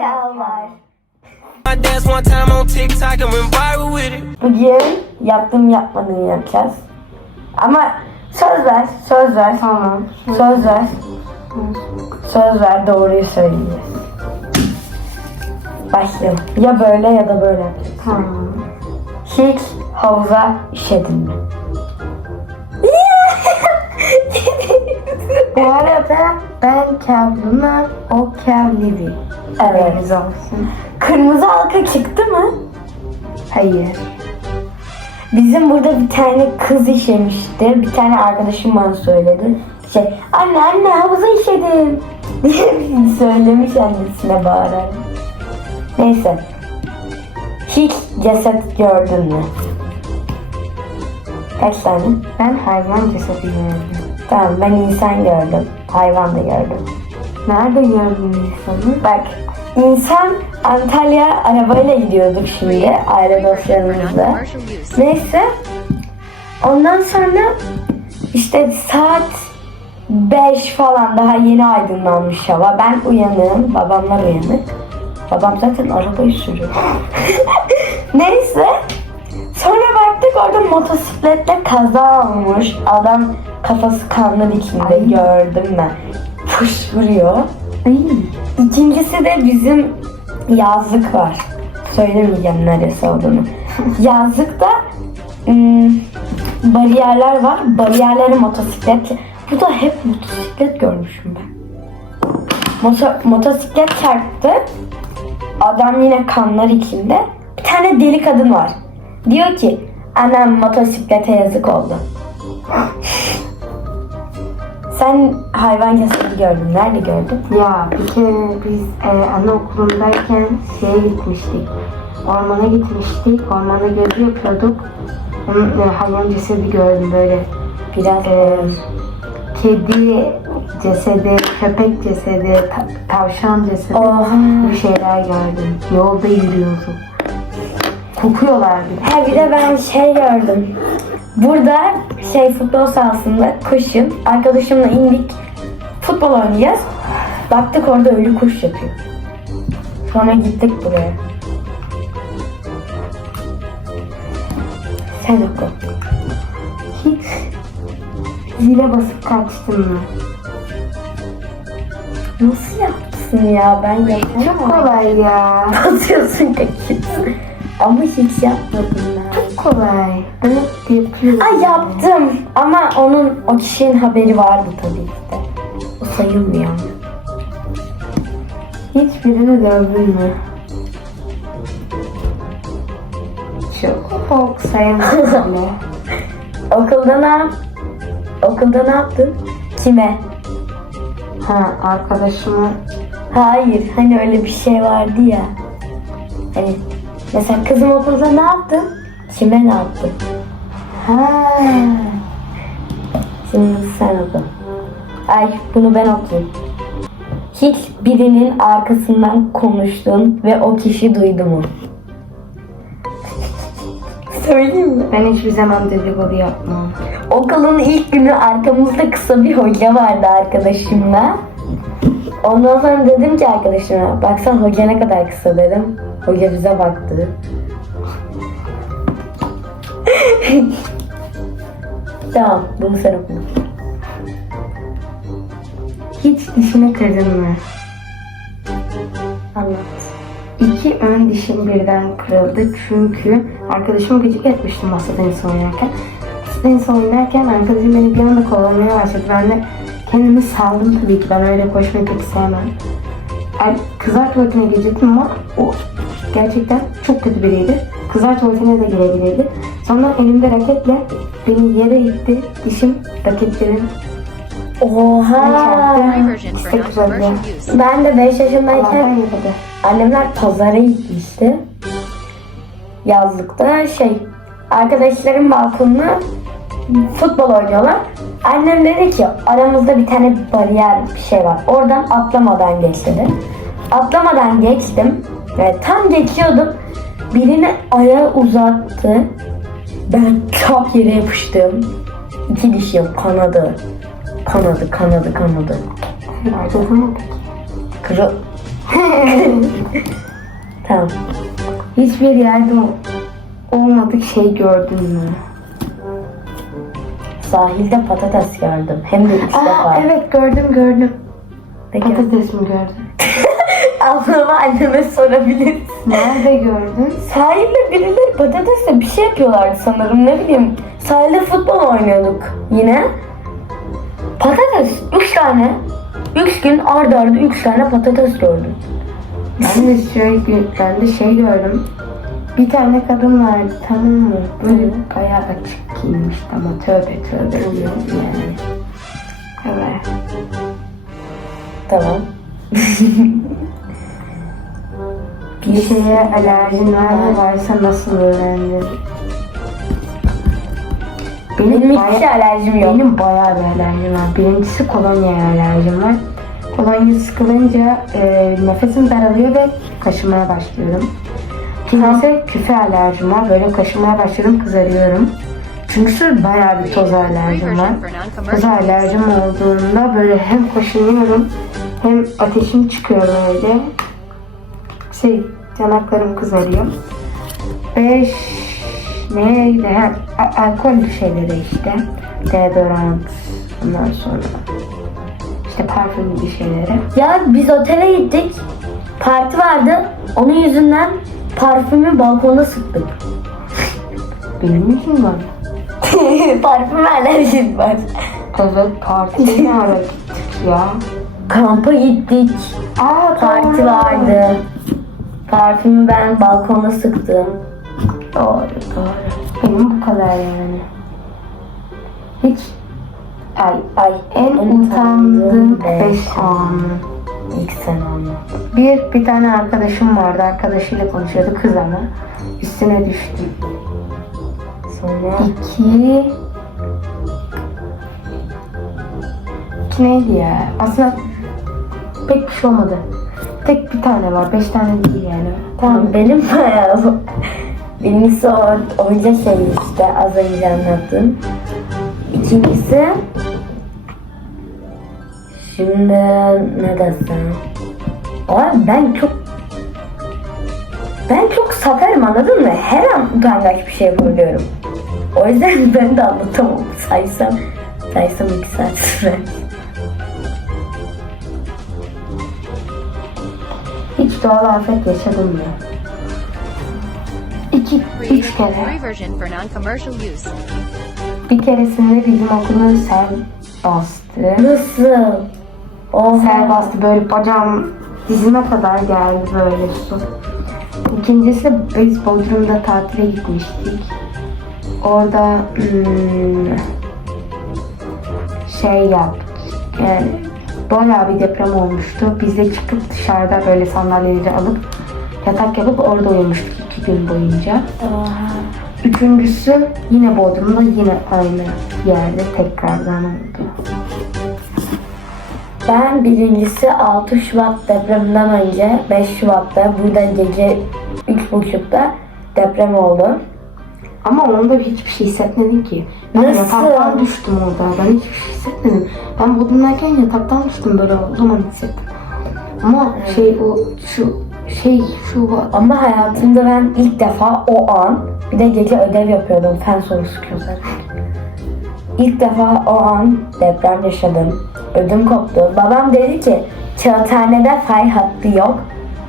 var. Bugün yaptım yapmadığını yapacağız. Ama söz ver, söz ver. Tamam. Söz ver. Söz ver doğruyu söyleyeceğiz. Başlayalım. Ya böyle ya da böyle. Tamam. Hiç havuza işedin mi? Bu arada ben Kevluna, o Kevlivi. Evet. Olsun. Kırmızı halka çıktı mı? Hayır. Bizim burada bir tane kız işemişti. Bir tane arkadaşım bana söyledi. Şey, anne anne havuza işedim diye söylemiş annesine bağırarak. Neyse. Hiç ceset gördün mü? Kaç tane? Ben hayvan cesedi gördüm. Tamam ben insan gördüm. Hayvan da gördüm. Nerede gördün insanı? Bak insan Antalya arabayla gidiyorduk şimdi aile dostlarımızla. Neyse ondan sonra işte saat 5 falan daha yeni aydınlanmış hava. Ben uyanığım, babamlar uyanık. Babam zaten arabayı sürüyor. Neyse sonra baktık orada motosikletle kaza olmuş. Adam kafası kanlı biçimde gördüm ben. Puş vuruyor. İkincisi de bizim yazlık var. Söylemeyeceğim neresi olduğunu. Yazlıkta ım, bariyerler var. Bariyerlere motosiklet. Bu da hep motosiklet görmüşüm ben. Moto, motosiklet çarptı. Adam yine kanlar içinde. Bir tane deli kadın var. Diyor ki anam motosiklete yazık oldu. Sen hayvan cesedi gördün. Nerede gördün? Ya bir kere biz e, anaokulundayken şeye gitmiştik. Ormana gitmiştik. Ormanda gözü yapıyorduk. Onun e, hayvan cesedi gördüm böyle. Biraz E, kedi cesedi, köpek cesedi, ta- tavşan cesedi Oha. bir şeyler gördüm. Yolda yürüyorduk. Kokuyorlardı. Ha bir de ben şey gördüm. Burada şey futbol sahasında kışın arkadaşımla indik. Futbol oynayacağız. Baktık orada ölü kuş yapıyor. Sonra gittik buraya. Sen oku. Hiç zile basıp kaçtın mı? Nasıl yaptın ya? Ben yapamam. Çok kolay ya. Basıyorsun kaçıyorsun. Ama hiç yapmadım ben. Kolay. Ben hep yapıyorum. Ay yaptım. Ama onun o kişinin haberi vardı tabii ki de. O sayılmıyor. Hiçbirini dövdün mü? Çok sayamadım bile. Okulda ne yap? Okulda ne yaptın? Kime? Ha arkadaşımı Hayır, hani öyle bir şey vardı ya. Hani mesela kızım okulda ne yaptın? Kime ne yaptın? ha Şimdi sen oku. Ay bunu ben okuyayım. Hiç birinin arkasından konuştun ve o kişi duydu mu? Söyleyeyim mi? ben hiçbir zaman dedikodu yapmam. Okulun ilk günü arkamızda kısa bir hoca vardı arkadaşımla. Ondan sonra dedim ki arkadaşıma, baksan hoca ne kadar kısa dedim. Hoca bize baktı. tamam, bunu sen oku. Hiç dişini kırdın mı? Anlat. İki ön dişim birden kırıldı çünkü arkadaşımı gıcık etmiştim masa tenisi oynarken. Masa tenisi oynarken arkadaşım beni bir anda kovalamaya başladı. Ben de kendimi saldım tabii ki. Ben öyle koşmayı pek sevmem. Er- Kızlar tuvaletine girecektim ama o gerçekten çok kötü biriydi. Kızlar tuvaletine de girebilirdi. Sonra elimde raketle beni yere itti. Dişim raketlerin Oha! İstek use. Ben de 5 Allah'tan yaşındayken yıkadı. annemler pazara gitmişti. Yazlıkta şey, arkadaşlarım balkonuna futbol oynuyorlar. Annem dedi ki aramızda bir tane bariyer bir şey var. Oradan atlamadan geç dedi. Atlamadan geçtim. Yani tam geçiyordum. Birini ayağı uzattı. Ben çap yere yapıştım. İki dişi yok kanadı. Kanadı, kanadı, kanadı. Acıdı mı peki? Kırı Tamam. Hiçbir yerde olmadık şey gördün mü? Sahilde patates gördüm. Hem de üç Aa defa. evet gördüm gördüm. Peki. Patates mi gördün? Ablama anneme sorabiliriz. Nerede gördün? Sahilde birileri patatesle bir şey yapıyorlardı sanırım. Ne bileyim. Sahilde futbol oynuyorduk yine. Patates. Üç tane. Üç gün arda arda üç tane patates gördüm. Ben de şöyle ben de şey gördüm. Bir tane kadın vardı tamam mı? Böyle bayağı açık giyinmiş ama tövbe tövbe oluyor yani. Evet. Tamam. Bir şeye alerjin var mı varsa nasıl öğrendin? Benim hiç bayağı- alerjim yok. Benim bayağı bir alerjim var. Birincisi kolonyaya alerjim var. Kolonya sıkılınca e, nefesim daralıyor ve kaşımaya başlıyorum. İkincisi küfe alerjim var. Böyle kaşımaya başladım kızarıyorum. Çünkü bayağı bir toz alerjim var. Toz alerjim olduğunda böyle hem kaşınıyorum hem ateşim çıkıyor böyle. Şey yanaklarım kızarıyor. Beş neydi? Ha, alkol şeyleri işte. Deodorant. Ondan sonra işte parfüm gibi şeyleri. Ya biz otele gittik. Parti vardı. Onun yüzünden parfümü balkonda sıktık. Benim için var. Parfüm alerjim var. Evet partiye ne ara gittik ya? Kampa gittik. Aa Parti doğru. vardı. Parfümü ben balkonda sıktım. Doğru doğru. Benim bu kadar yani. Hiç ay Ay en utandığım 5 anı. İlk sen anlat. Bir, bir tane arkadaşım vardı. Arkadaşıyla konuşuyordu kız ama. Üstüne düştüm. Sonra İki... İki neydi ya? Aslında pek bir şey olmadı. Tek bir tane var. Beş tane değil yani. tamam benim bayağı Birincisi o oyuncak şey işte az önce anlattım. İkincisi Şimdi ne desem Abi ben çok ben çok sakarım anladın mı? Her an utangaç bir şey yapabiliyorum. O yüzden ben de anlatamam. Saysam, saysam iki saat sürer. Hiç doğal afet yaşadım mı? İki, üç kere. Bir keresinde bizim okulun sel bastı. Nasıl? Oha. Sel bastı böyle bacağım dizime kadar geldi böyle su. İkincisi biz Bodrum'da tatile gitmiştik. Orada hmm, şey yaptık. Yani bayağı bir deprem olmuştu. Biz de çıkıp dışarıda böyle sandalyeleri alıp yatak yapıp orada uyumuştuk iki gün boyunca. Üçüncüsü yine Bodrum'da yine aynı yerde tekrardan oldu. Ben birincisi 6 Şubat depreminden önce 5 Şubat'ta burada gece 3.30'da deprem oldu. Ama onda hiçbir şey hissetmedim ki. Ben Nasıl? yataktan düştüm orada. Ben hiçbir şey hissetmedim. Ben Bodrum'dayken yataktan düştüm böyle o zaman hissettim. Ama şey o şu şey şu Ama hayatımda ben ilk defa o an bir de gece ödev yapıyordum fen sorusu çözerek. İlk defa o an deprem yaşadım. Ödüm koptu. Babam dedi ki kağıthanede fay hattı yok.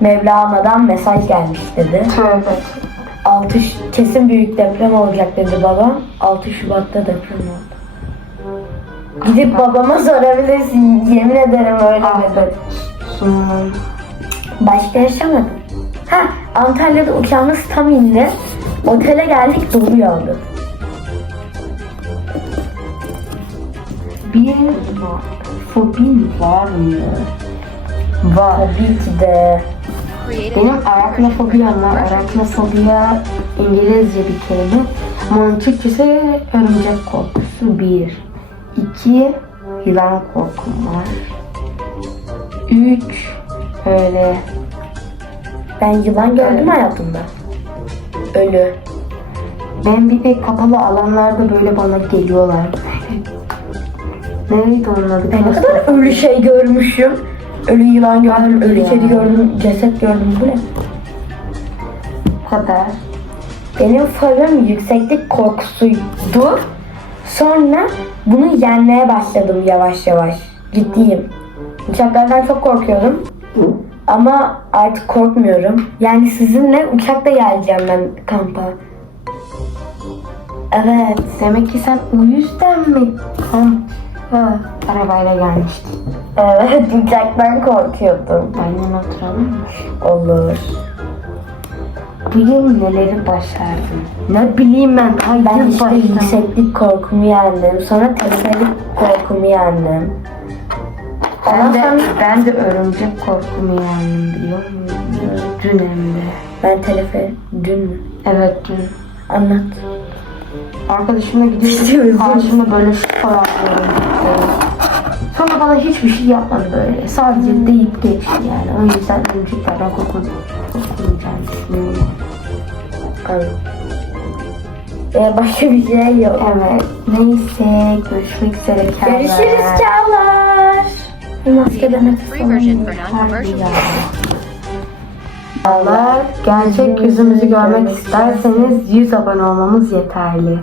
Mevlana'dan mesaj gelmiş dedi. tövbe. 6 Ş- kesin büyük deprem olacak dedi babam. 6 Şubat'ta deprem oldu. Gidip babama sorabilirsin. Yemin ederim öyle dedi. Başka yaşamadım. Ha Antalya'da uçağımız tam indi. Otele geldik dolu yağdı. Bir fobin var mı? Var. Tabii ki de. Benim arachnofobiyam var. Arachnofobiya İngilizce bir kelime. Onun Türkçesi örümcek korkusu bir. İki, yılan korkum var. Üç, öyle. Ben yılan gördüm hayatımda. Ölü. Ben bir de kapalı alanlarda böyle bana geliyorlar. Neydi onun adı? Ben ne kadar ölü şey görmüşüm. Ölü yılan gördüm, ölü kedi gördüm, ceset gördüm. Bu ne? Kadar. Benim fobim yükseklik korkusuydu. Sonra bunu yenmeye başladım yavaş yavaş. Ciddiyim. Uçaklardan çok korkuyordum. Ama artık korkmuyorum. Yani sizinle uçakla geleceğim ben kampa. Evet. Demek ki sen o yüzden mi kampa arabayla gelmiştin? Evet uçaktan korkuyordum. Benimle oturalım mı? Olur. Bu yıl neleri başardın? Ne bileyim ben. Hayır Ben işte başlamadım. yükseklik korkumu yendim. Sonra teleferik korkumu yendim. Ben Ondan de, sonra ben de örümcek korkumu yendim biliyor musun? Dün hem de. ben teleferik dün mü? Evet dün. Anlat. Arkadaşımla. Gidiyoruz. Karşımda böyle şu falan Sonra bana hiçbir şey yapmadı böyle. Sadece deyip geçti yani. O yüzden örümceklerden korkun. Korkulacağını düşünüyorum. Anlat. Ee, başka bir şey yok. Evet. Neyse. Görüşmek üzere. Kendine. Görüşürüz çağlar. Maske demek use. Allah gerçek yüzümüzü görmek isterseniz 100 abone olmamız yeterli.